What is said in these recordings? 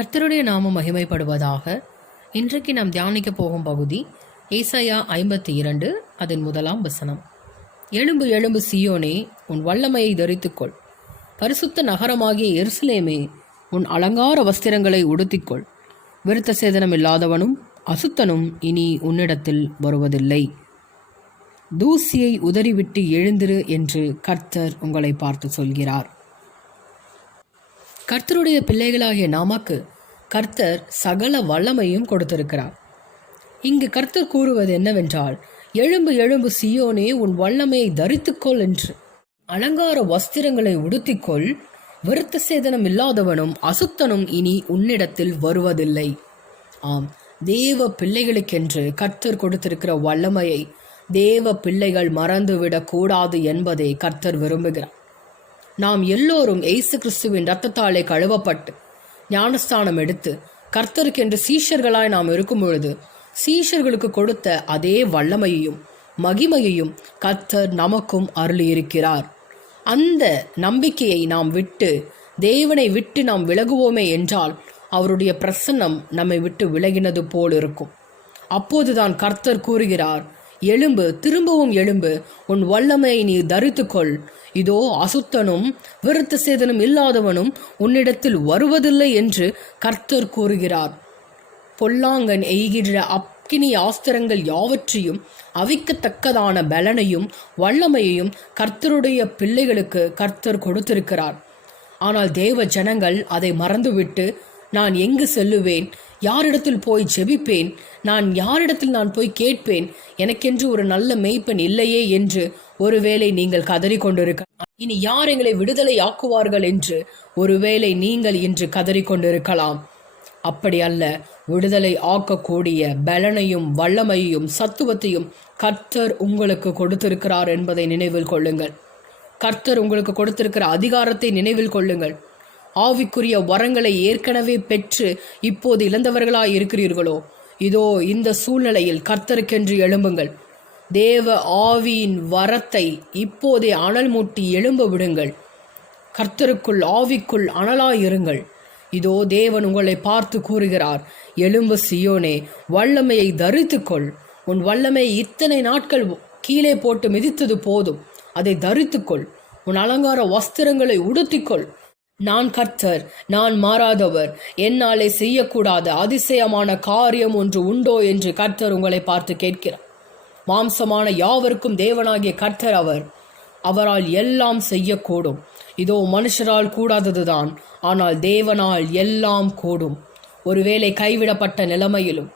கர்த்தருடைய நாமம் மகிமைப்படுவதாக இன்றைக்கு நாம் தியானிக்க போகும் பகுதி ஏசாயா ஐம்பத்தி இரண்டு அதன் முதலாம் வசனம். எழும்பு எழும்பு சியோனே உன் வல்லமையை தரித்துக்கொள். பரிசுத்த நகரமாகிய எருசலேமே உன் அலங்கார வஸ்திரங்களை உடுத்திக்கொள். விருத்த சேதனம் இல்லாதவனும் அசுத்தனும் இனி உன்னிடத்தில் வருவதில்லை. தூசியை உதறிவிட்டு எழுந்திரு என்று கர்த்தர் உங்களை பார்த்து சொல்கிறார். கர்த்தருடைய பிள்ளைகளாகிய நாமக்கு கர்த்தர் சகல வல்லமையும் கொடுத்திருக்கிறார். இங்கு கர்த்தர் கூறுவது என்னவென்றால் எழும்பு எழும்பு சியோனே உன் வல்லமையை தரித்துக்கொள் என்று. அலங்கார வஸ்திரங்களை உடுத்திக்கொள். விருத்த சேதனம் இல்லாதவனும் அசுத்தனும் இனி உன்னிடத்தில் வருவதில்லை. ஆம் தேவ பிள்ளைகளுக்கென்று கர்த்தர் கொடுத்திருக்கிற வல்லமையை தேவ பிள்ளைகள் மறந்துவிடக்கூடாது என்பதை கர்த்தர் விரும்புகிறார். நாம் எல்லோரும் இயேசு கிறிஸ்துவின் இரத்தத்தாலே கழுவப்பட்டு ஞானஸ்தானம் எடுத்து கர்த்தருக்கென்று சீஷர்களாய் நாம் இருக்கும் பொழுது சீஷர்களுக்கு கொடுத்த அதே வல்லமையையும் மகிமையையும் கர்த்தர் நமக்கும் அருளியிருக்கிறார். அந்த நம்பிக்கையை நாம் விட்டு தேவனை விட்டு நாம் விலகுவோமே என்றால் அவருடைய பிரசன்னம் நம்மை விட்டு விலகினது போல் இருக்கும். அப்போதுதான் கர்த்தர் கூறுகிறார் எழும்பு திரும்பவும் எழும்பு உன் வல்லமையை நீ தரித்துக்கொள். இதோ அசுத்தனும் விருத்த சேதனும் இல்லாதவனும் உன்னிடத்தில் வருவதில்லை என்று கர்த்தர் கூறுகிறார். பொல்லாங்கன் எய்கின்ற அக்கினி ஆஸ்திரங்கள் யாவற்றையும் அவிக்கத்தக்கதான பலனையும் வல்லமையையும் கர்த்தருடைய பிள்ளைகளுக்கு கர்த்தர் கொடுத்திருக்கிறார். ஆனால் தேவ ஜனங்கள் அதை மறந்துவிட்டு நான் எங்கு செல்லுவேன்? யாரிடத்தில் போய் ஜெபிப்பேன்? நான் யாரிடத்தில் நான் போய் கேட்பேன்? எனக்கென்று ஒரு நல்ல மெய்ப்பெண் இல்லையே என்று ஒருவேளை நீங்கள் கதறிக்கொண்டிருக்க இனி யார் எங்களை விடுதலை ஆக்குவார்கள் என்று ஒருவேளை நீங்கள் இன்று கதறிக்கொண்டிருக்கலாம். அப்படி அல்ல விடுதலை ஆக்கக்கூடிய பலனையும் வல்லமையையும் சத்துவத்தையும் கர்த்தர் உங்களுக்கு கொடுத்திருக்கிறார் என்பதை நினைவில் கொள்ளுங்கள். கர்த்தர் உங்களுக்கு கொடுத்திருக்கிற அதிகாரத்தை நினைவில் கொள்ளுங்கள். ஆவிக்குரிய வரங்களை ஏற்கனவே பெற்று இப்போது இழந்தவர்களாய் இருக்கிறீர்களோ இதோ இந்த சூழ்நிலையில் கர்த்தருக்கென்று எழும்புங்கள். தேவ ஆவியின் வரத்தை இப்போதே அனல் மூட்டி எழும்ப விடுங்கள். கர்த்தருக்குள் ஆவிக்குள் அனலாயிருங்கள். இதோ தேவன் உங்களை பார்த்து கூறுகிறார். எலும்பு சியோனே வல்லமையை தரித்துக்கொள். உன் வல்லமையை இத்தனை நாட்கள் கீழே போட்டு மிதித்தது போதும். அதை தரித்துக்கொள். உன் அலங்கார வஸ்திரங்களை உடுத்திக்கொள். நான் கர்த்தர் நான் மாறாதவர். என்னாலே செய்யக்கூடாத அதிசயமான காரியம் ஒன்று உண்டோ என்று கர்த்தர் உங்களை பார்த்து கேட்கிறார். மாம்சமான யாவருக்கும் தேவனாகிய கர்த்தர் அவர். அவரால் எல்லாம் செய்யக்கூடும். இதோ மனுஷரால் கூடாததுதான் ஆனால் தேவனால் எல்லாம் கூடும். ஒருவேளை கைவிடப்பட்ட நிலைமையிலும்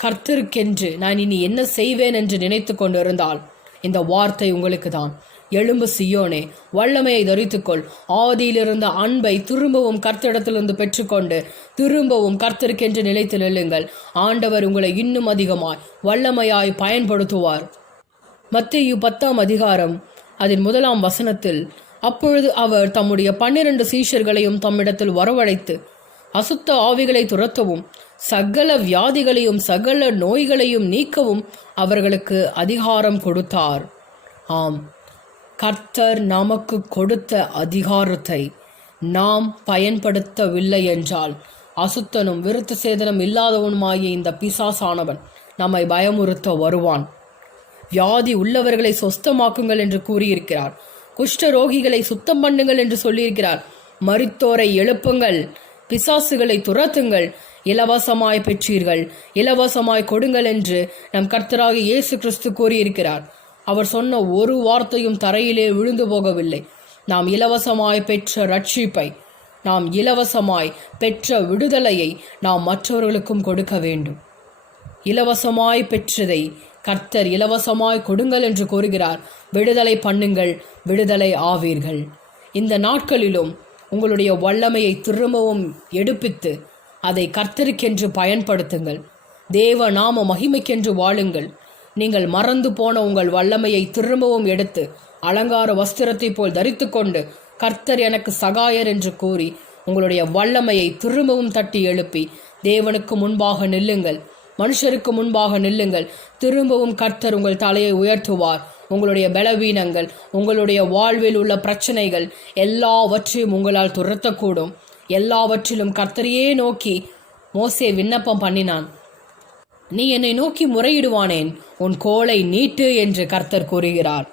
கர்த்தருக்கென்று நான் இனி என்ன செய்வேன் என்று நினைத்து கொண்டிருந்தால் இந்த வார்த்தை உங்களுக்கு தான் எழும்பு சியோனே வல்லமையை தரித்துக்கொள். ஆதியிலிருந்த அன்பை திரும்பவும் கர்த்தரிடத்திலிருந்து பெற்றுக்கொண்டு திரும்பவும் கர்த்தருக்கென்று நிலைத்து நில்லுங்கள். ஆண்டவர் உங்களை இன்னும் அதிகமாய் வல்லமையாய் பயன்படுத்துவார். மத்தியு பத்தாம் அதிகாரம் அதன் முதலாம் வசனத்தில் அப்பொழுது அவர் தம்முடைய பன்னிரண்டு சீஷர்களையும் தம்மிடத்தில் வரவழைத்து அசுத்த ஆவிகளை துரத்தவும் சகல வியாதிகளையும் சகல நோய்களையும் நீக்கவும் அவர்களுக்கு அதிகாரம் கொடுத்தார். ஆம். கர்த்தர் நமக்கு கொடுத்த அதிகாரத்தை நாம் பயன்படுத்தவில்லை என்றால் அசுத்தனும் விருத்த சேதனம் இல்லாதவனுமாகிய இந்த பிசாசானவன் நம்மை பயமுறுத்த வருவான். வியாதி உள்ளவர்களை சொஸ்தமாக்குங்கள் என்று கூறியிருக்கிறார். குஷ்ட ரோகிகளை சுத்தம் பண்ணுங்கள் என்று சொல்லியிருக்கிறார். மரித்தோரை எழுப்புங்கள். பிசாசுகளை துரத்துங்கள். இலவசமாய் பெற்றீர்கள். இலவசமாய் கொடுங்கள் என்று நம் கர்த்தராக இயேசு கிறிஸ்து கூறியிருக்கிறார். அவர் சொன்ன ஒரு வார்த்தையும் தரையிலே விழுந்து போகவில்லை. நாம் இலவசமாய் பெற்ற ரட்சிப்பை நாம் இலவசமாய் பெற்ற விடுதலையை நாம் மற்றவர்களுக்கும் கொடுக்க வேண்டும். இலவசமாய் பெற்றதை கர்த்தர் இலவசமாய் கொடுங்கள் என்று கூறுகிறார். விடுதலை பண்ணுங்கள் விடுதலை ஆவீர்கள். இந்த நாட்களிலும் உங்களுடைய வல்லமையை திரும்பவும் எடுப்பித்து அதை கர்த்தருக்கென்று பயன்படுத்துங்கள். தேவ நாம மகிமைக்கென்று வாழுங்கள். நீங்கள் மறந்து போன உங்கள் வல்லமையை திரும்பவும் எடுத்து அலங்கார வஸ்திரத்தை போல் தரித்து கொண்டு கர்த்தர் எனக்கு சகாயர் என்று கூறி உங்களுடைய வல்லமையை திரும்பவும் தட்டி எழுப்பி தேவனுக்கு முன்பாக நில்லுங்கள் மனுஷருக்கு முன்பாக நில்லுங்கள் திரும்பவும் கர்த்தர் உங்கள் தலையை உயர்த்துவார். உங்களுடைய பலவீனங்கள் உங்களுடைய வாழ்வில் உள்ள பிரச்சனைகள் எல்லாவற்றையும் உங்களால் துரத்தக்கூடும். எல்லாவற்றிலும் கர்த்தரையே நோக்கி மோசே விண்ணப்பம் பண்ணினான். நீ என்னை நோக்கி முறையிடுவானேன். உன் கோலை நீட்டு என்று கர்த்தர் கூறுகிறார்.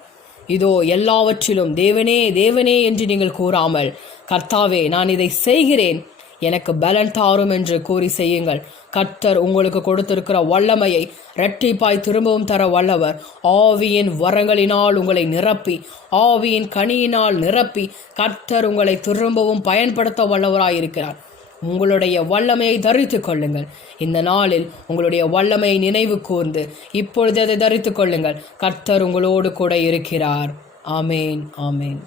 இதோ எல்லாவற்றிலும் தேவனே தேவனே என்று நீங்கள் கூறாமல் கர்த்தாவே நான் இதை செய்கிறேன். எனக்கு பலன் தாரும் என்று கூறி செய்யுங்கள். கர்த்தர் உங்களுக்கு கொடுத்திருக்கிற வல்லமையை இரட்டிப்பாய் திரும்பவும் தர வல்லவர். ஆவியின் வரங்களினால் உங்களை நிரப்பி ஆவியின் கனியினால் நிரப்பி கர்த்தர் உங்களை திரும்பவும் பயன்படுத்த வல்லவராயிருக்கிறார். உங்களுடைய வல்லமையை தரித்து கொள்ளுங்கள். இந்த நாளில் உங்களுடைய வல்லமையை நினைவு கூர்ந்து இப்பொழுது அதை தரித்து கொள்ளுங்கள். கர்த்தர் உங்களோடு கூட இருக்கிறார். ஆமேன் ஆமேன்.